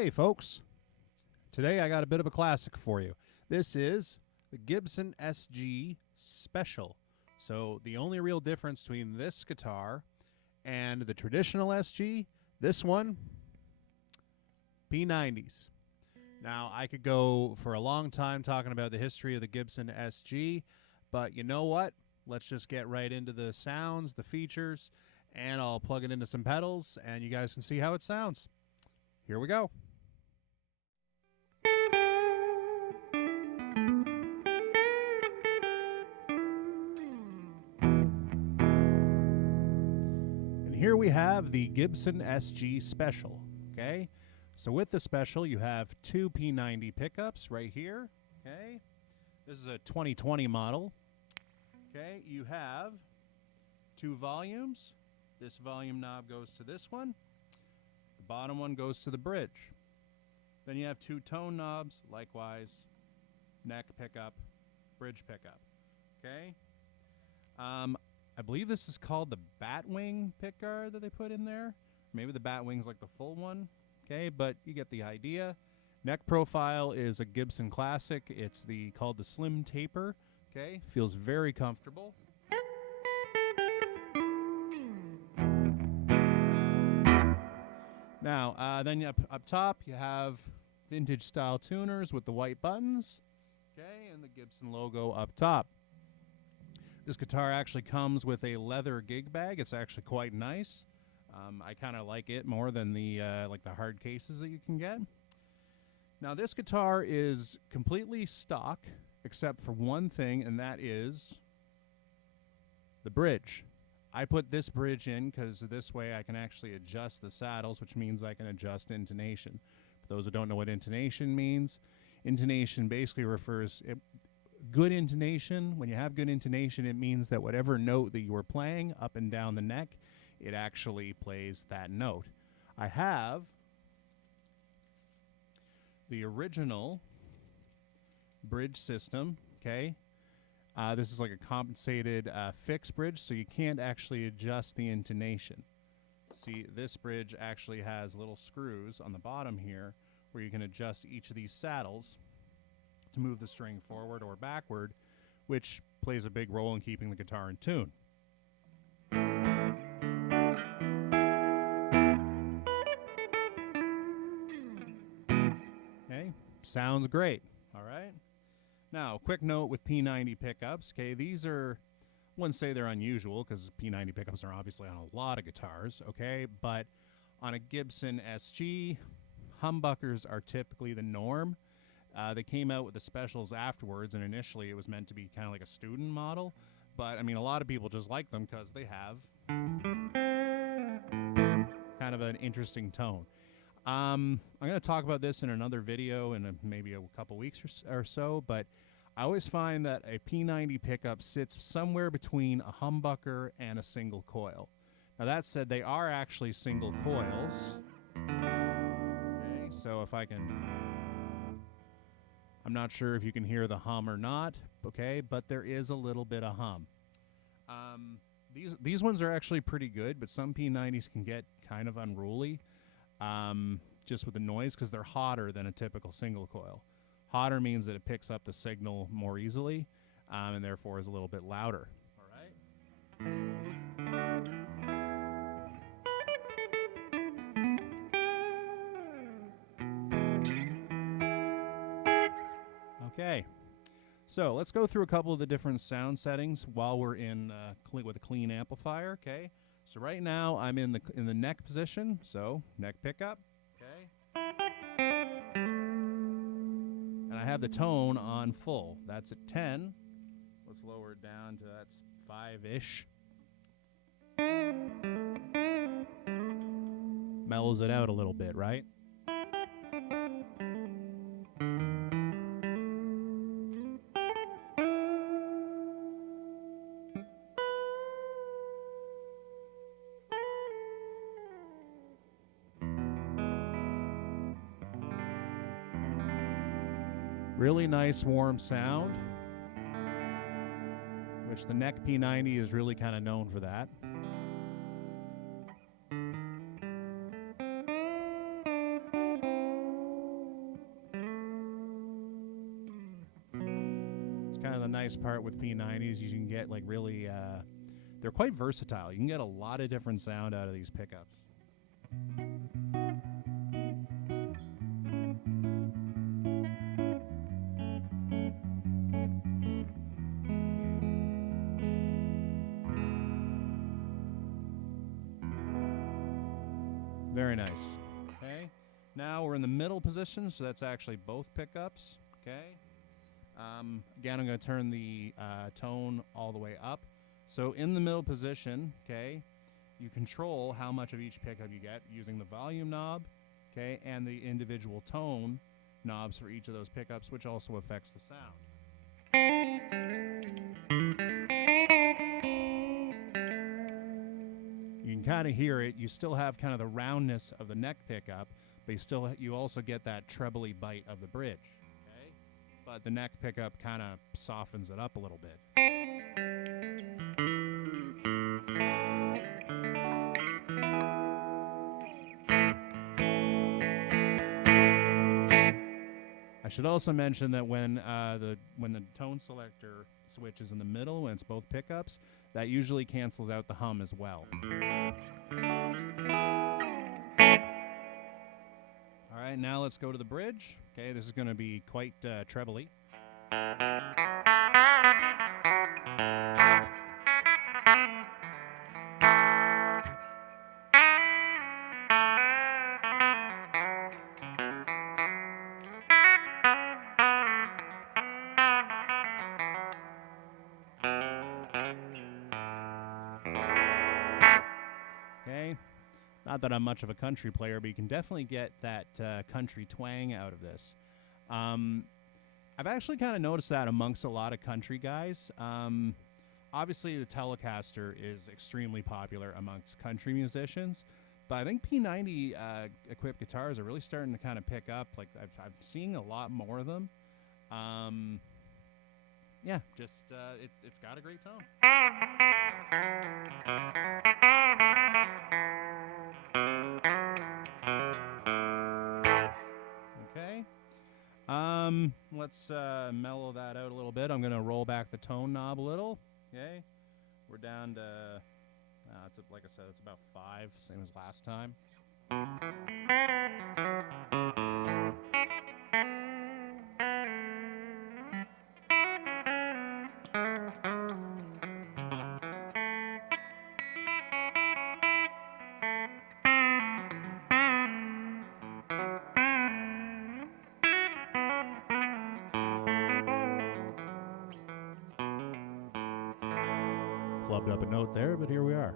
Hey folks, today I got a bit of a classic for you. This is the Gibson SG Special. So the only real difference between this guitar and the traditional SG, this one, P90s. Now I could go for a long time talking about the history of the Gibson SG, but you know what? Let's just get right into the sounds, the features, and I'll plug it into some pedals and you guys can see how it sounds. Here we go. And here we have the Gibson SG Special, okay? So with the Special, you have two P90 pickups right here, okay? This is a 2020 model, okay? You have two volumes. This volume knob goes to this one. The bottom one goes to the bridge. Then you have two tone knobs, likewise, neck pickup, bridge pickup, okay? I believe this is called the Batwing pickguard that they put in there. Maybe the Batwing's like the full one, okay? But you get the idea. Neck profile is a Gibson classic. It's called the Slim Taper, okay? Feels very comfortable. Now, then up top, you have vintage style tuners with the white buttons, okay, and the Gibson logo up top. This guitar actually comes with a leather gig bag. It's actually quite nice. I kind of like it more than the hard cases that you can get. Now, this guitar is completely stock, except for one thing, and that is the bridge. I put this bridge in because this way I can actually adjust the saddles, which means I can adjust intonation. For those who don't know what intonation means, intonation basically refers good intonation. When you have good intonation, it means that whatever note that you are playing up and down the neck, it actually plays that note. I have the original bridge system, okay? This is like a compensated fixed bridge, so you can't actually adjust the intonation. See, this bridge actually has little screws on the bottom here where you can adjust each of these saddles to move the string forward or backward, which plays a big role in keeping the guitar in tune. Okay, sounds great, all right? Now, quick note with P90 pickups, okay, these are, I wouldn't say they're unusual because P90 pickups are obviously on a lot of guitars, okay, but on a Gibson SG, humbuckers are typically the norm. They came out with the specials afterwards, and initially it was meant to be kind of like a student model, but I mean, a lot of people just like them because they have kind of an interesting tone. I'm going to talk about this in another video in maybe a couple weeks or so, but I always find that a P90 pickup sits somewhere between a humbucker and a single coil. Now that said, they are actually single coils. Okay, so if I can, I'm not sure if you can hear the hum or not, okay, but there is a little bit of hum. These ones are actually pretty good, but some P90s can get kind of unruly. Just with the noise because they're hotter than a typical single coil. Hotter means that it picks up the signal more easily and therefore is a little bit louder. All right. Okay. So let's go through a couple of the different sound settings while we're in with a clean amplifier. Okay. So right now I'm in the neck position. So neck pickup. And I have the tone on full. That's at 10. Let's lower it down to that's 5-ish. Mellows it out a little bit, right? Really nice warm sound, which the neck P90 is really kind of known for that. nice part with P90s. You can get like really, they're quite versatile. You can get a lot of different sound out of these pickups. Very nice. Okay. Now we're in the middle position, so that's actually both pickups. Okay. Again, I'm going to turn the tone all the way up. So in the middle position, okay, you control how much of each pickup you get using the volume knob, okay, and the individual tone knobs for each of those pickups, which also affects the sound. You can kind of hear it. You still have kind of the roundness of the neck pickup, but you also get that trebly bite of the bridge. Okay? But the neck pickup kind of softens it up a little bit. I should also mention that when the tone selector switch is in the middle, when it's both pickups, that usually cancels out the hum as well. All right, now let's go to the bridge. Okay, this is going to be quite trebly. Okay, not that I'm much of a country player, but you can definitely get that country twang out of this. I've actually kind of noticed that amongst a lot of country guys. Obviously, the Telecaster is extremely popular amongst country musicians, but I think P90 equipped guitars are really starting to kind of pick up. Like I'm seeing a lot more of them. Yeah, just it's got a great tone. Okay. Let's mellow that out a little bit. I'm going to roll back the tone knob a little. Okay. We're down to, like I said, it's about 5, same as last time. Flubbed up a note there, but here we are.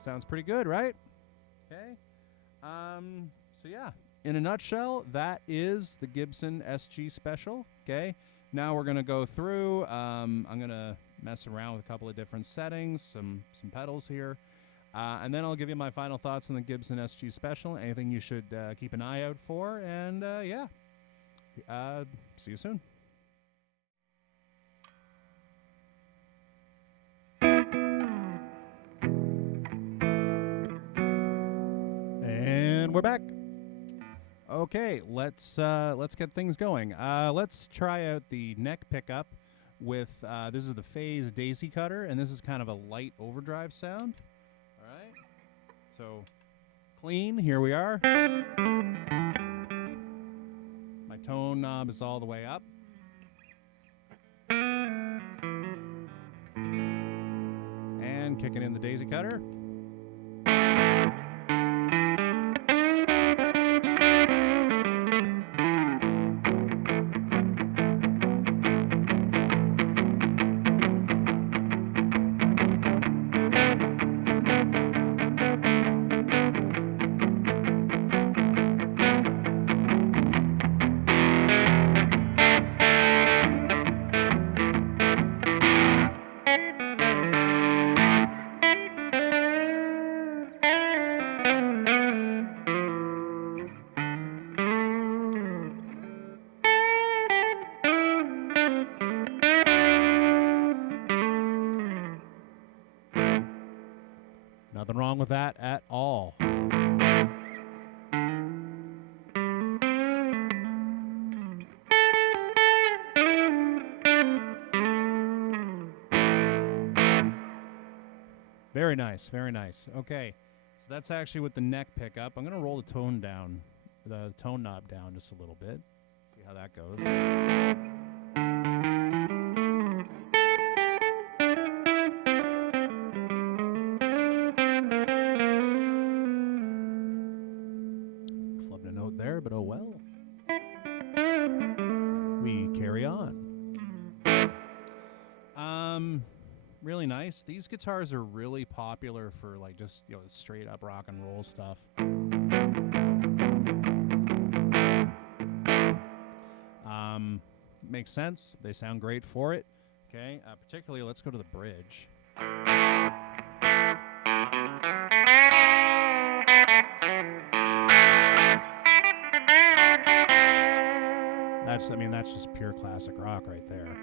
Sounds pretty good, right? Okay. So yeah, in a nutshell, that is the Gibson SG Special. Okay. Now we're gonna go through. I'm gonna mess around with a couple of different settings, some pedals here, and then I'll give you my final thoughts on the Gibson SG Special. Anything you should keep an eye out for, and yeah. See you soon. And we're back. Okay, let's get things going. Let's try out the neck pickup with this is the Phase Daisy Cutter, and this is kind of a light overdrive sound. All right, so clean. Here we are. My tone knob is all the way up. And kicking in the Daisy Cutter. Nothing wrong with that at all. Very nice, very nice. Okay, so that's actually with the neck pickup. I'm going to roll the tone down, the tone knob down just a little bit. See how that goes. Flubbed a note there, but oh well. We carry on. Really nice. These guitars are really popular for like just, you know, straight up rock and roll stuff. Makes sense. They sound great for it. Okay, particularly let's go to the bridge. That's just pure classic rock right there.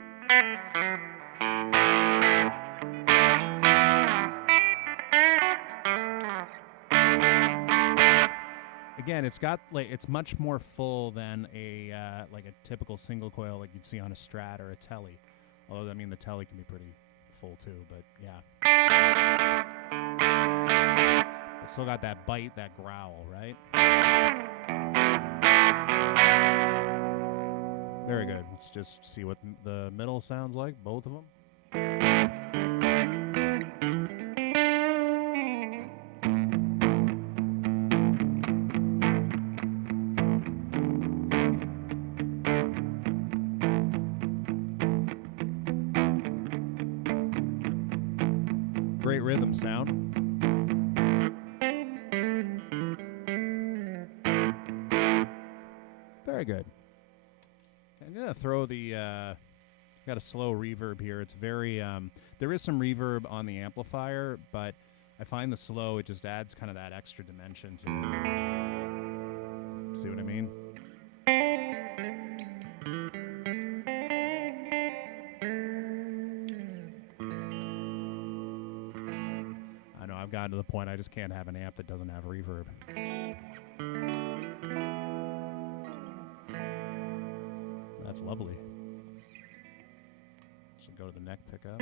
Again, it's got like it's much more full than a like a typical single coil like you'd see on a Strat or a Tele. Although I mean the Tele can be pretty full too, but yeah. It's still got that bite, that growl, right? Very good. Let's just see what the middle sounds like, both of them. Great rhythm sound. Very good. I'm going to throw the, got a slow reverb here. It's very, there is some reverb on the amplifier, but I find the slow, it just adds kind of that extra dimension to it. See what I mean? I know, I've gotten to the point I just can't have an amp that doesn't have reverb. That's lovely. So go to the neck pickup.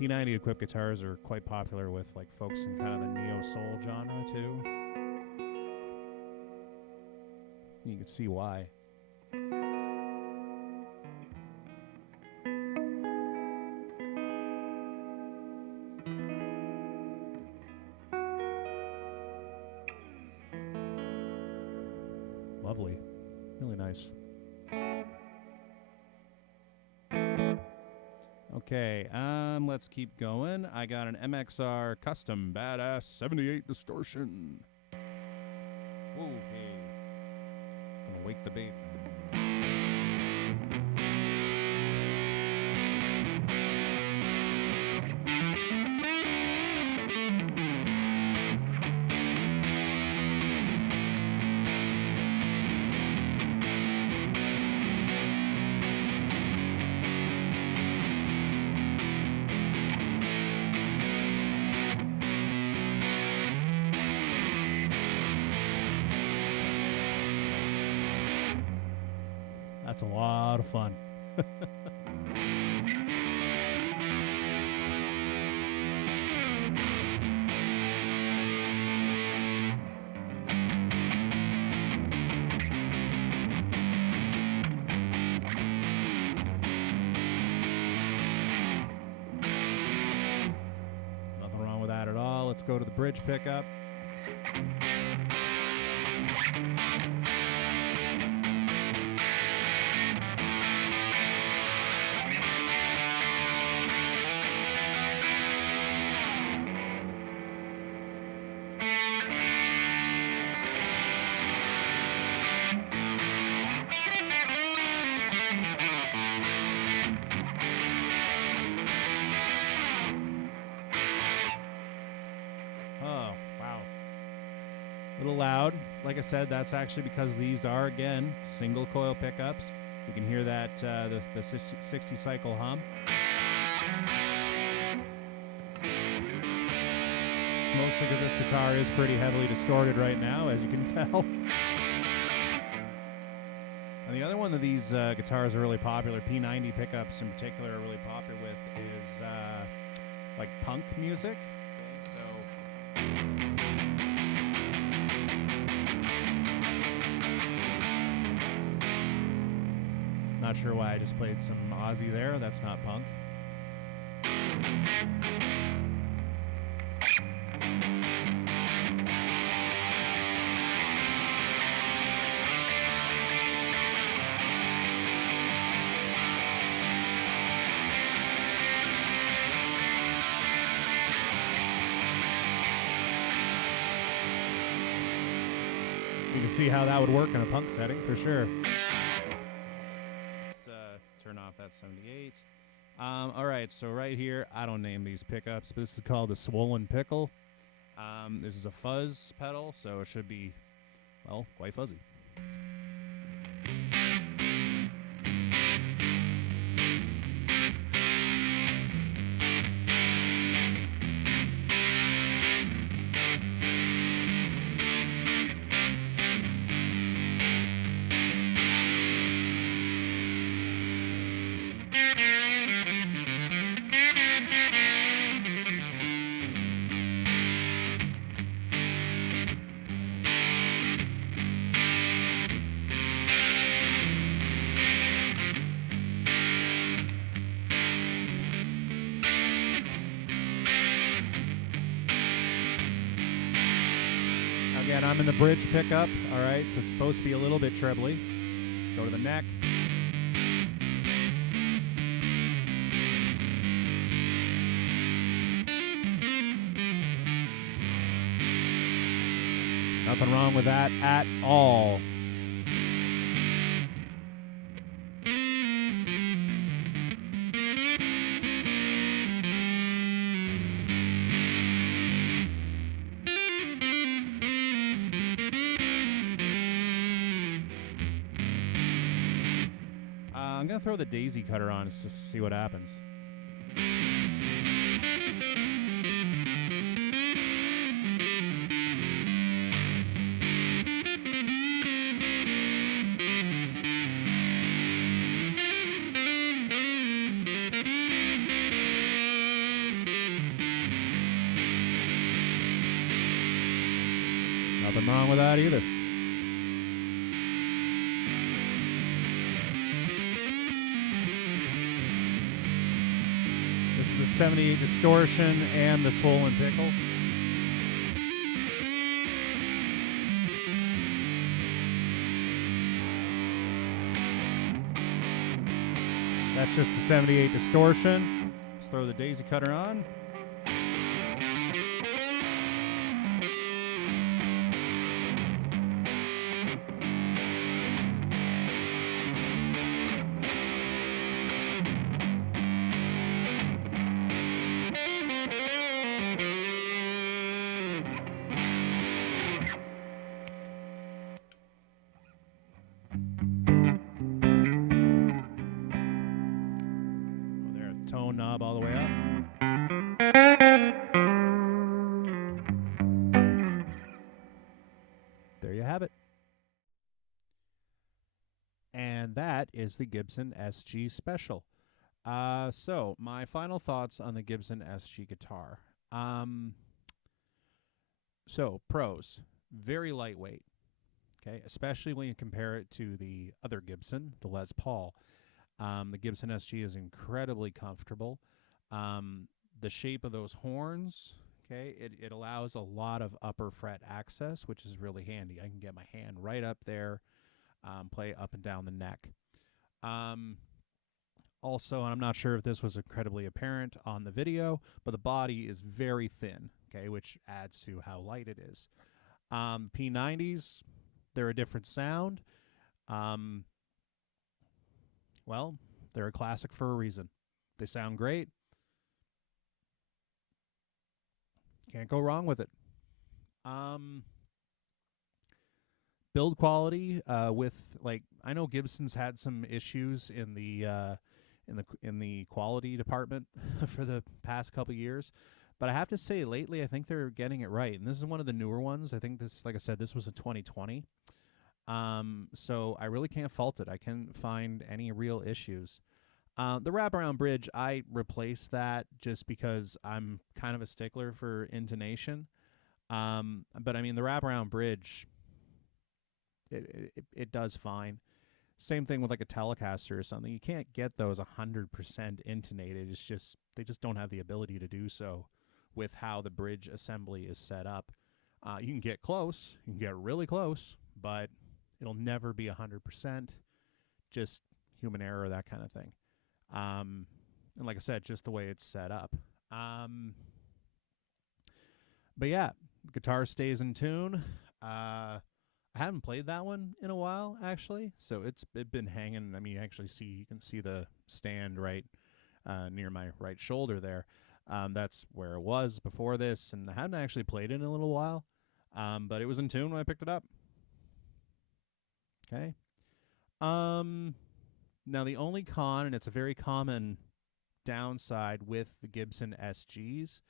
P90 equipped guitars are quite popular with like folks in kind of the neo-soul genre too. You can see why. Lovely. Really nice. Okay, let's keep going. I got an MXR Custom Badass 78 Distortion. Okay. Gonna wake the baby. That's a lot of fun. Nothing wrong with that at all. Let's go to the bridge pickup. Little loud. Like I said, that's actually because these are, again, single coil pickups. You can hear that, the 60 cycle hum. Mostly because this guitar is pretty heavily distorted right now, as you can tell. And the other one that these guitars are really popular, P90 pickups in particular, are really popular with is like punk music. Okay, so not sure why I just played some Aussie there. That's not punk. You can see how that would work in a punk setting for sure. Let's turn off that 78. All right, so right here, I don't name these pickups, but this is called the Swollen Pickle. This is a fuzz pedal, so it should be, well, quite fuzzy. Again, I'm in the bridge pickup, all right, so it's supposed to be a little bit trebly. Go to the neck. Nothing wrong with that at all. I'm going to throw the daisy cutter on just to see what happens. Nothing wrong with that either. This is the 78 distortion and the Swollen Pickle. That's just the 78 distortion. Let's throw the daisy cutter on. Tone knob all the way up. There you have it. And that is the Gibson SG Special. So my final thoughts on the Gibson SG guitar. So pros, very lightweight. Okay, especially when you compare it to the other Gibson, the Les Paul. The Gibson SG is incredibly comfortable. The shape of those horns, okay, it allows a lot of upper fret access, which is really handy. I can get my hand right up there, play up and down the neck. Also, and I'm not sure if this was incredibly apparent on the video, but the body is very thin, okay, which adds to how light it is. P90s, they're a different sound. Well, they're a classic for a reason. They sound great. Can't go wrong with it. Build quality with, like, I know Gibson's had some issues in the quality department for the past couple years, but I have to say lately I think they're getting it right. And this is one of the newer ones. I think this, like I said, this was a 2020. So I really can't fault it. I can't find any real issues. The wraparound bridge, I replaced that just because I'm kind of a stickler for intonation. But I mean, the wraparound bridge, it does fine. Same thing with like a Telecaster or something. You can't get those 100% intonated. It's just they just don't have the ability to do so with how the bridge assembly is set up. You can get close, you can get really close, but it'll never be 100%. Just human error, that kind of thing. And like I said, just the way it's set up. But yeah, the guitar stays in tune. I haven't played that one in a while, actually, so it's been hanging. I mean, you can see the stand right near my right shoulder there. That's where it was before this, and I hadn't actually played it in a little while, but it was in tune when I picked it up. Okay. Now the only con, and it's a very common downside with the Gibson SGs,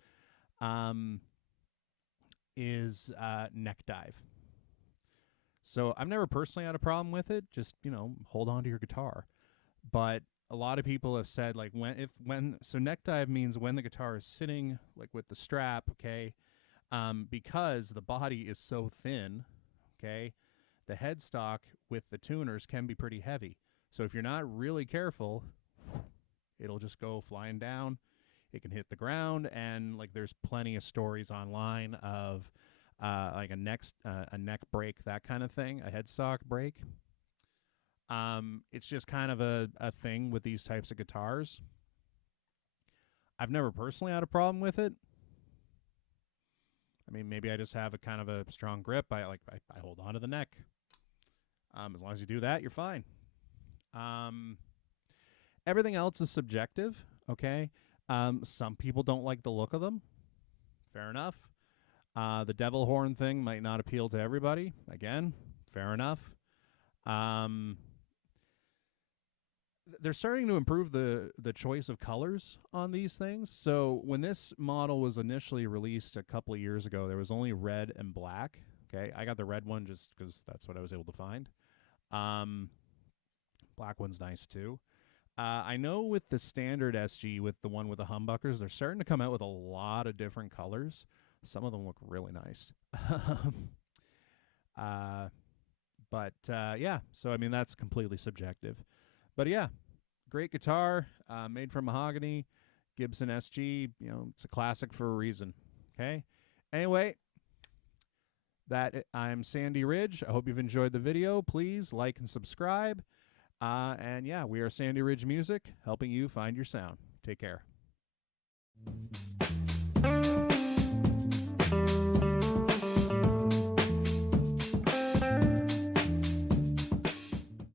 is neck dive. So I've never personally had a problem with it. Just, hold on to your guitar. But a lot of people have said, like, so neck dive means when the guitar is sitting, like, with the strap, okay, because the body is so thin, okay, the headstock with the tuners can be pretty heavy. So if you're not really careful, it'll just go flying down. It can hit the ground, and, like, there's plenty of stories online of like a neck break, that kind of thing, a headstock break. It's just kind of a thing with these types of guitars. I've never personally had a problem with it. I mean, maybe I just have a kind of a strong grip. I hold on to the neck. As long as you do that, you're fine. Everything else is subjective, okay? Some people don't like the look of them. Fair enough. The devil horn thing might not appeal to everybody. Again, fair enough. They're starting to improve the choice of colors on these things. So when this model was initially released a couple of years ago, there was only red and black. Okay, I got the red one just because that's what I was able to find. Black one's nice too. I know with the standard SG, with the one with the humbuckers, they're starting to come out with a lot of different colors. Some of them look really nice. Yeah, so I mean, that's completely subjective. But yeah, great guitar, made from mahogany, Gibson SG. It's a classic for a reason. Okay. Anyway, I'm Sandy Ridge. I hope you've enjoyed the video. Please like and subscribe. And yeah, we are Sandy Ridge Music, helping you find your sound. Take care.